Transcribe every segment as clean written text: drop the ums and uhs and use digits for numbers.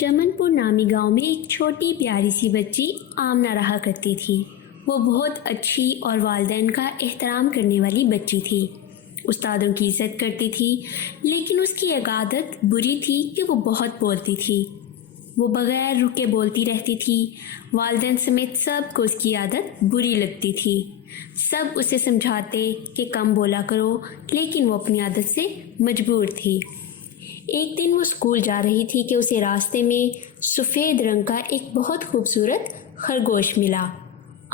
चमन पुर नामी गांव में एक छोटी प्यारी सी बच्ची आमना रहा करती थी। वो बहुत अच्छी और वालिदैन का एहतराम करने वाली बच्ची थी। उस्तादों की इज़्ज़त करती थी, लेकिन उसकी एक आदत बुरी थी कि वो बहुत बोलती थी। वो बग़ैर रुके बोलती रहती थी। वालिदैन समेत सब को उसकी आदत बुरी लगती थी। सब उसे समझाते कि कम बोला करो, लेकिन वो अपनी आदत से मजबूर थी। एक दिन वो स्कूल जा रही थी कि उसे रास्ते में सफ़ेद रंग का एक बहुत खूबसूरत खरगोश मिला।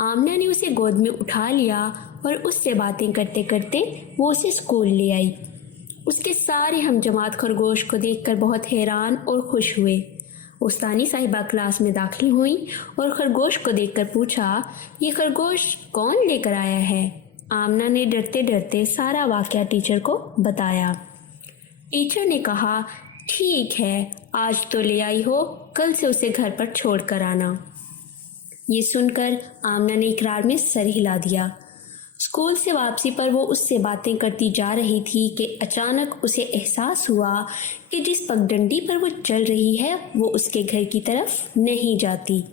आमना ने उसे गोद में उठा लिया और उससे बातें करते करते वो उसे स्कूल ले आई। उसके सारे हम जमात खरगोश को देखकर बहुत हैरान और खुश हुए। उस्तानी साहिबा क्लास में दाखिल हुई और खरगोश को देखकर पूछा, ये खरगोश कौन लेकर आया है? आमना ने डरते डरते सारा वाक़या टीचर को बताया। टीचर ने कहा, ठीक है, आज तो ले आई हो, कल से उसे घर पर छोड़ कर आना। ये सुनकर आमना ने इकरार में सर हिला दिया। स्कूल से वापसी पर वो उससे बातें करती जा रही थी कि अचानक उसे एहसास हुआ कि जिस पगडंडी पर वो चल रही है वो उसके घर की तरफ नहीं जाती।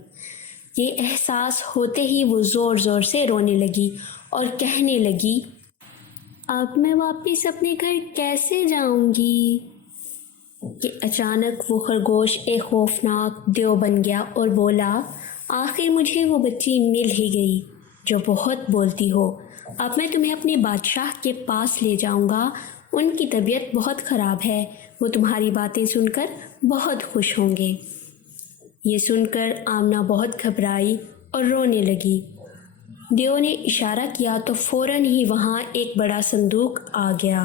ये एहसास होते ही वो ज़ोर ज़ोर से रोने लगी और कहने लगी, अब मैं वापस अपने घर कैसे जाऊंगी? कि अचानक वो खरगोश एक खौफनाक देव बन गया और बोला, आखिर मुझे वो बच्ची मिल ही गई जो बहुत बोलती हो। अब मैं तुम्हें अपने बादशाह के पास ले जाऊंगा। उनकी तबीयत बहुत ख़राब है, वो तुम्हारी बातें सुनकर बहुत खुश होंगे। ये सुनकर आमना बहुत घबराई और रोने लगी। देव ने इशारा किया तो फ़ौरन ही वहाँ एक बड़ा संदूक आ गया।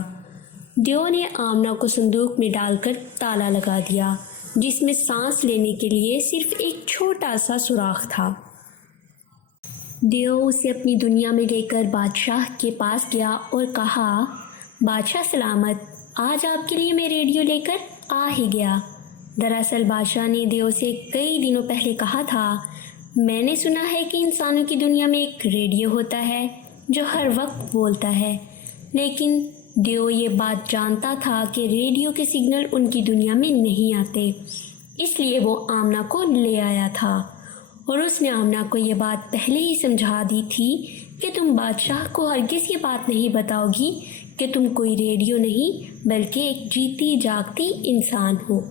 देव ने आमना को संदूक में डालकर ताला लगा दिया, जिसमें सांस लेने के लिए सिर्फ एक छोटा सा सुराख था। देव उसे अपनी दुनिया में लेकर बादशाह के पास गया और कहा, बादशाह सलामत, आज आपके लिए मैं रेडियो लेकर आ ही गया। दरअसल बादशाह ने देव से कई दिनों पहले कहा था, मैंने सुना है कि इंसानों की दुनिया में एक रेडियो होता है जो हर वक्त बोलता है, लेकिन देव ये बात जानता था कि रेडियो के सिग्नल उनकी दुनिया में नहीं आते, इसलिए वो आमना को ले आया था और उसने आमना को ये बात पहले ही समझा दी थी कि तुम बादशाह को हरगिज़ ये बात नहीं बताओगी कि तुम कोई रेडियो नहीं बल्कि एक जीती जागती इंसान हो।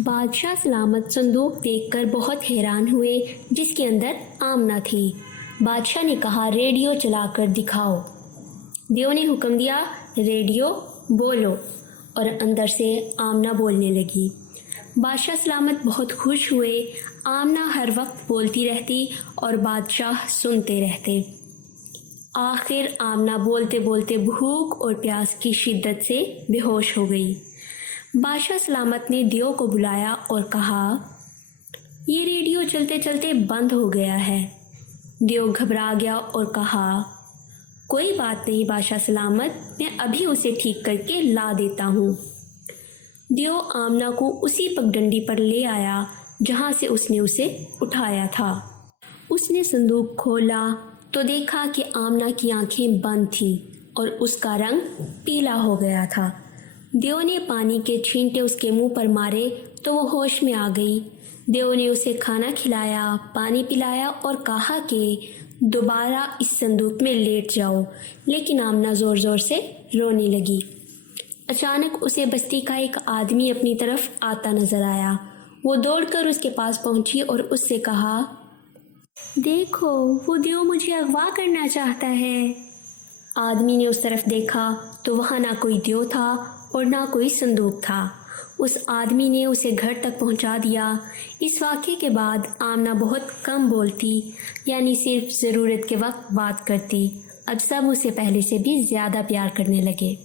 बादशाह सलामत संदूक देखकर बहुत हैरान हुए, जिसके अंदर आमना थी। बादशाह ने कहा, रेडियो चलाकर दिखाओ। देव ने हुक्म दिया, रेडियो बोलो, और अंदर से आमना बोलने लगी। बादशाह सलामत बहुत खुश हुए। आमना हर वक्त बोलती रहती और बादशाह सुनते रहते। आखिर आमना बोलते बोलते भूख और प्यास की शिद्दत से बेहोश हो गई। बादशाह सलामत ने देव को बुलाया और कहा, ये रेडियो चलते चलते बंद हो गया है। देव घबरा गया और कहा, कोई बात नहीं बादशाह सलामत, मैं अभी उसे ठीक करके ला देता हूँ। देव आमना को उसी पगडंडी पर ले आया जहाँ से उसने उसे उठाया था। उसने संदूक खोला तो देखा कि आमना की आंखें बंद थीं और उसका रंग पीला हो गया था। देव ने पानी के छींटे उसके मुंह पर मारे तो वो होश में आ गई। देव ने उसे खाना खिलाया, पानी पिलाया और कहा कि दोबारा इस संदूक में लेट जाओ, लेकिन आमना ज़ोर ज़ोर से रोने लगी। अचानक उसे बस्ती का एक आदमी अपनी तरफ आता नज़र आया। वो दौड़कर उसके पास पहुंची और उससे कहा, देखो, वो देव मुझे अगवा करना चाहता है। आदमी ने उस तरफ देखा तो वहाँ ना कोई देव था और ना कोई संदूक था। उस आदमी ने उसे घर तक पहुंचा दिया। इस वाक़े के बाद आमना बहुत कम बोलती, यानी सिर्फ ज़रूरत के वक्त बात करती। अब सब उसे पहले से भी ज़्यादा प्यार करने लगे।